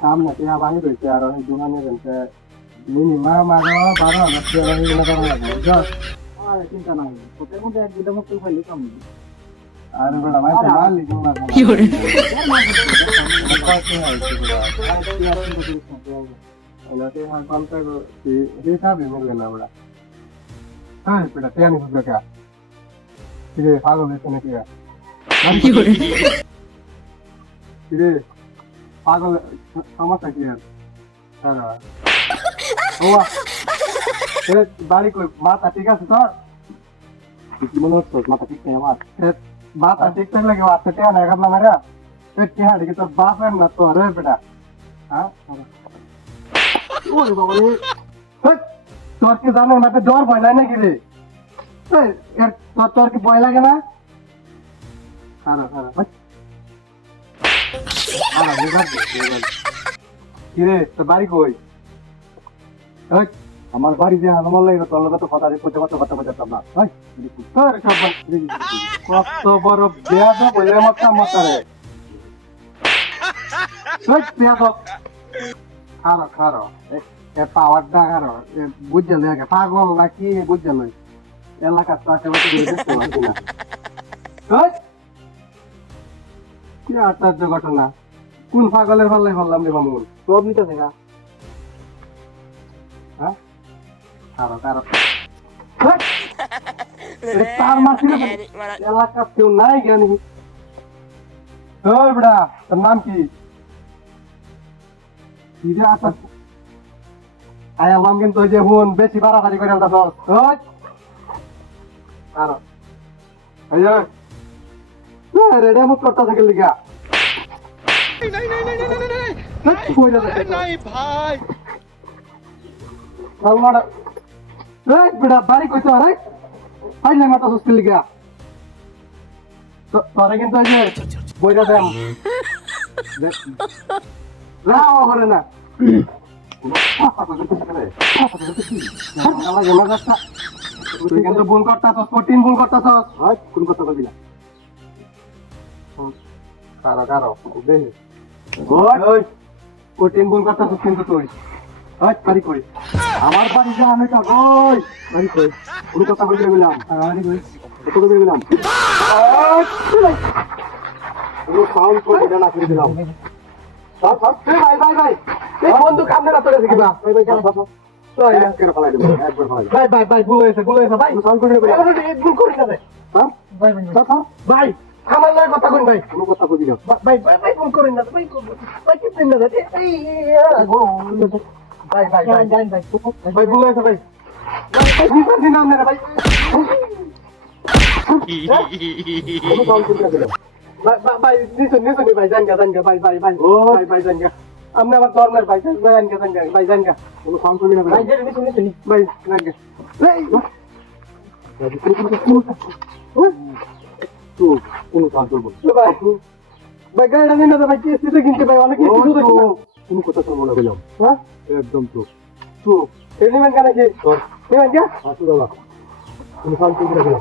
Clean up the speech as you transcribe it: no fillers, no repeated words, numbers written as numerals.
সামনে টিয়া বাহির হয়েছে আর ওই দোকানের মিনিমাম আরো 12,000 টাকা এগুলো করা লাগবে বুঝছ? চিন্তা নাই ওদের মধ্যে এক দুটো মতো খাইলে কম আর বেটা ভাই মালিক না কি করে ওনাকে হাল পাল্টা হিসাবে মিলবে না ওরা হ্যাঁ বেটা টিয়া নিয়ে বুঝলো কে ঠিক আছে পাগল হয়েছে নাকি কি করে কিরে পাগল সমস্যা কি আর বাড়ি কই মাথা ঠিক আছে তোর কি মনে হচ্ছে মাথা ঠিক নেই আমার মাথা ঠিক থাকলে কি বাচ্চা টেয়া না কাটলাম এরা টেয়া দেখি তোর বাপের না তোর রে বেটা হ্যাঁ ওরে বাবা রে তোর কি জানো মাথায় ডর ভয় নাই নাকি রে তোর কি ভয় লাগে না খারাপ খারাপ কিরে তোর বাড়ি কই আমার বাড়ি যে আমার লাগে তোর লোক তো কথা করতে করতে কথা বলতাম না কত বড় বেয়াদ বলে মত মত রে খারো খারো এ পাওয়ারটা খারো বুঝে লাগে পাগল নাকি বুঝে লই এলাকার তো আশেপাশে দেখতে পাচ্ছি না কি আশ্চর্য ঘটনা কোন পাগলের পাল্লাই ফেললাম রে মামুন সব নিতে দেখা হ্যাঁ কারো কারো তার মাসির এলাকা কেউ নাই জ্ঞানী ওই বেটা তোর নাম কি কিরে আসার আয়ালাম কিন্তু যে হুন বেশি বাড়াবাড়ি করে আলতা সস ওই কারো এই রেডি মুখ করতে থাকে লিগা বাড়ি কইতে আরে পাইলে মাথা সুস্থ লিগা তোরে কিন্তু ওই যে বইটা দেন রাও করে না তুই কিন্তু ভুল করতাছস কঠিন ভুল করতাছস কোন কথা বলবি না কারো কারো দেখি ওই কঠিন ভুল করতাছস কিন্তু তুই বাড়ি কই আমার বাড়ি যা আমি কা কই বাড়ি কই কোন কথা বলবি বললাম বাড়ি কই কত করে বললাম পুরো সাউন্ড করে দেনা করে দিলাম সব সব ভাই ভাই ভাই এই বন্ধু কাম না তোরে শিখিবা ভাই ভাই চল বাবা তো একবার ফলাই দেব একবার ফলাই ভাই ভাই ভাই ভুল হয়েছে ভাই সাউন্ড করে বলি এক ভুল করি না হ্যাঁ ভাই ভাই ভাই আমার লয় কথা কই ভাই কোন কথা কইবি না ভাই ভাই ভাই ভুল করি না ভাই ভাই কি দিন না এই ভাই ভাই ভাই ভাই ভাই ভুল হয়েছে ভাই ভাই দিন দিন না ভাই ভাই নিচে ভাই জানগা ভাই ভাই ভাই ও ভাই ভাই জানগা আমনে আমার ধর্মের ভাই জানগা ভাই জানগা কোনো কাম করবি না ভাই নিচে ভাই জানগা এই তো কোনো কাম করব ভাই ভাই গাড়ি নিয়ে না ভাই কি সিটে কিনতে ভাই অনেক কিছু দেখো কোনো কথা তো বলা গেলাম হ্যাঁ একদম তো তো এই নিবেন কেন কি তোর নিবেন কে আসু দাদা কোনো কাম করবি না